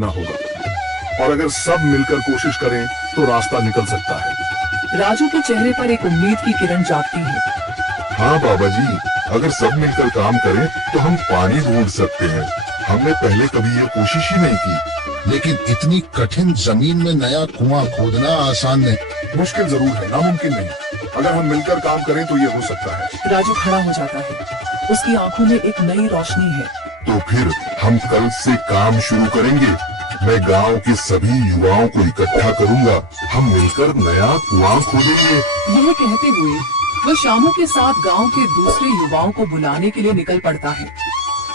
ना होगा। और अगर सब मिलकर कोशिश करें तो रास्ता निकल सकता है। राजू के चेहरे पर एक उम्मीद की किरण जागती है। हाँ बाबा जी, अगर सब मिलकर काम करें तो हम पानी ढूंढ सकते हैं। हमने पहले कभी ये कोशिश ही नहीं की। लेकिन इतनी कठिन जमीन में नया कुआं खोदना आसान नहीं। मुश्किल जरूर है, नामुमकिन नहीं। अगर हम मिलकर काम करें तो ये हो सकता है। राजू खड़ा हो जाता है। उसकी आंखों में एक नई रोशनी है। तो फिर हम कल से काम शुरू करेंगे। मैं गांव के सभी युवाओं को इकट्ठा करूंगा। हम मिलकर नया कुआं खोदेंगे। यह कहते हुए वह शामू के साथ गांव के दूसरे युवाओं को बुलाने के लिए निकल पड़ता है।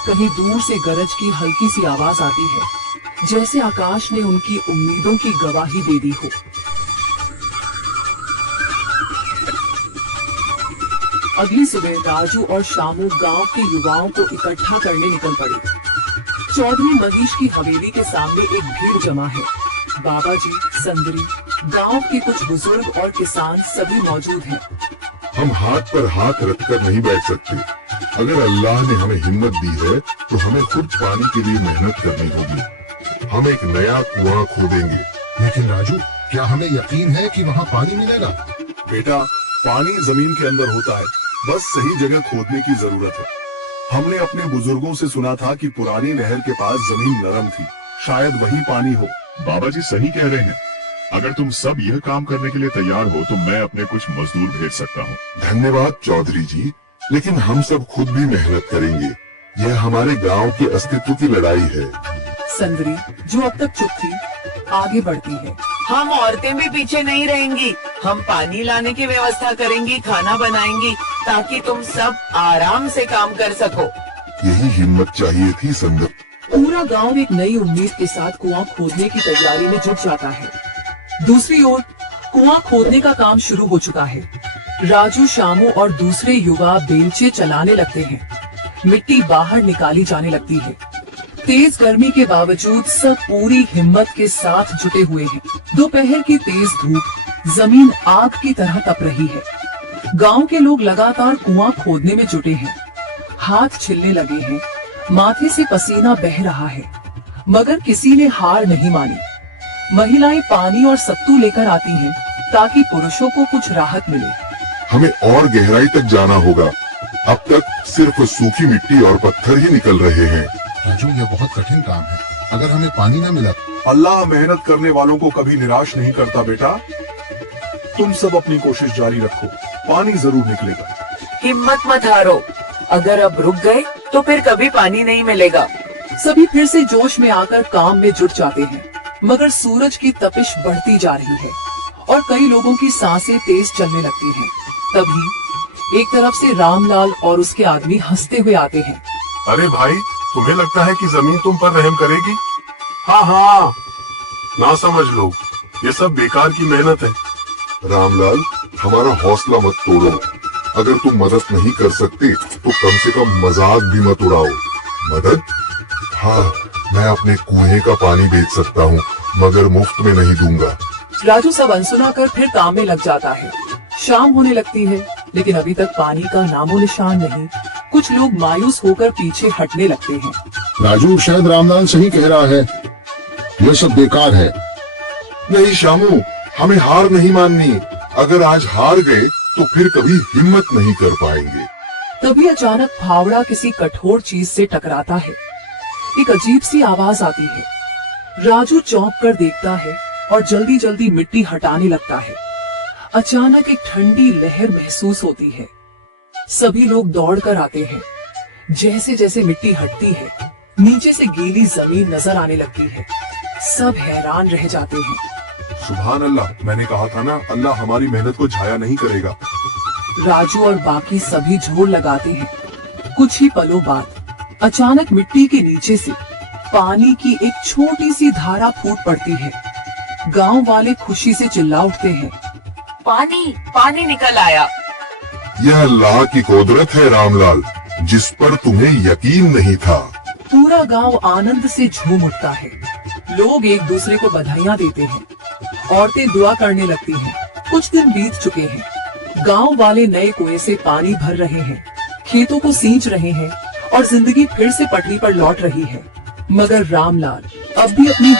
कहीं दूर से गरज की हल्की सी आवाज आती है, जैसे आकाश ने उनकी उम्मीदों की गवाही दे दी हो। अगली सुबह राजू और शामू गांव के युवाओं को इकट्ठा करने निकल पड़े। चौधरी मनीष की हवेली के सामने एक भीड़ जमा है। बाबा जी, संदरी, गांव के कुछ बुजुर्ग और किसान सभी मौजूद हैं। हम हाथ पर हाथ रखकर नहीं बैठ सकते। अगर अल्लाह ने हमें हिम्मत दी है तो हमें खुद पानी के लिए मेहनत करनी होगी। हम एक नया कुआं खोदेंगे। लेकिन राजू, क्या हमें यकीन है कि वहाँ पानी मिलेगा? बेटा, पानी जमीन के अंदर होता है, बस सही जगह खोदने की जरूरत है। हमने अपने बुजुर्गों से सुना था कि पुरानी नहर के पास जमीन नरम थी, शायद वही पानी हो। बाबा जी सही कह रहे हैं। अगर तुम सब यह काम करने के लिए तैयार हो तो मैं अपने कुछ मजदूर भेज सकता हूँ। धन्यवाद चौधरी जी, लेकिन हम सब खुद भी मेहनत करेंगे। यह हमारे गांव के अस्तित्व की लड़ाई है। संदरी, जो अब तक चुप थी, आगे बढ़ती है। हम औरतें भी पीछे नहीं रहेंगी। हम पानी लाने की व्यवस्था करेंगी, खाना बनाएंगी, ताकि तुम सब आराम से काम कर सको। यही हिम्मत चाहिए थी संदर। पूरा गांव एक नई उम्मीद के साथ कुआं खोदने की तैयारी में जुट जाता है। दूसरी ओर कुआं खोदने का काम शुरू हो चुका है। राजू, शामू और दूसरे युवा बेलचे चलाने लगते हैं। मिट्टी बाहर निकाली जाने लगती है। तेज गर्मी के बावजूद सब पूरी हिम्मत के साथ जुटे हुए हैं। दोपहर की तेज धूप जमीन आग की तरह तप रही है। गांव के लोग लगातार कुआं खोदने में जुटे हैं। हाथ छिलने लगे हैं, माथे से पसीना बह रहा है, मगर किसी ने हार नहीं मानी। महिलाएं पानी और सत्तू लेकर आती हैं, ताकि पुरुषों को कुछ राहत मिले। हमें और गहराई तक जाना होगा। अब तक सिर्फ सूखी मिट्टी और पत्थर ही निकल रहे हैं। राजू, ये बहुत कठिन काम है। अगर हमें पानी न मिला? अल्लाह मेहनत करने वालों को कभी निराश नहीं करता बेटा। तुम सब अपनी कोशिश जारी रखो, पानी जरूर निकलेगा। हिम्मत मत हारो। अगर अब रुक गए तो फिर कभी पानी नहीं मिलेगा। सभी फिर से जोश में आकर काम में जुट जाते हैं, मगर सूरज की तपिश बढ़ती जा रही है और कई लोगों की सांसें तेज चलने लगती हैं। तभी एक तरफ से रामलाल और उसके आदमी हंसते हुए आते हैं। अरे भाई, तुम्हें लगता है कि जमीन तुम पर रहम करेगी? हाँ हाँ, ना समझ लो, ये सब बेकार की मेहनत है। रामलाल, हमारा हौसला मत तोड़ो। अगर तुम मदद नहीं कर सकते तो कम से कम मजाक भी मत उड़ाओ। मदद? हाँ, मैं अपने कुएं का पानी बेच सकता हूँ, मगर मुफ्त में नहीं दूंगा। राजू सब अनसुना कर फिर काम में लग जाता है। शाम होने लगती है, लेकिन अभी तक पानी का नामो निशान नहीं। कुछ लोग मायूस होकर पीछे हटने लगते हैं। राजू, शायद रामलाल सही कह रहा है। यह सब बेकार है। नहीं शामू, हमें हार नहीं माननी। अगर आज हार गए तो फिर कभी हिम्मत नहीं कर पाएंगे। तभी अचानक फावड़ा किसी कठोर चीज से टकराता है। एक अजीब सी आवाज आती है। राजू चौंक कर देखता है और जल्दी जल्दी मिट्टी हटाने लगता है। अचानक एक ठंडी लहर महसूस होती है। सभी लोग दौड़कर आते हैं। जैसे जैसे मिट्टी हटती है, नीचे से गीली जमीन नजर आने लगती है। सब हैरान रह जाते हैं। सुभान अल्लाह, मैंने कहा था ना, अल्लाह हमारी मेहनत को जाया नहीं करेगा। राजू और बाकी सभी जोर लगाते हैं। कुछ ही पलों बाद अचानक मिट्टी के नीचे से पानी की एक छोटी सी धारा फूट पड़ती है। गांव वाले खुशी से चिल्ला उठते हैं। पानी पानी निकल आया। यह अल्लाह की कुदरत है रामलाल, जिस पर तुम्हें यकीन नहीं था। पूरा गांव आनंद से झूम उठता है। लोग एक दूसरे को बधाइयां देते हैं। औरतें दुआ करने लगती हैं। कुछ दिन बीत चुके हैं। गांव वाले नए कुएं से पानी भर रहे हैं, खेतों को सींच रहे हैं और जिंदगी फिर से पटरी पर लौट रही है। मगर रामलाल अब भी अपनी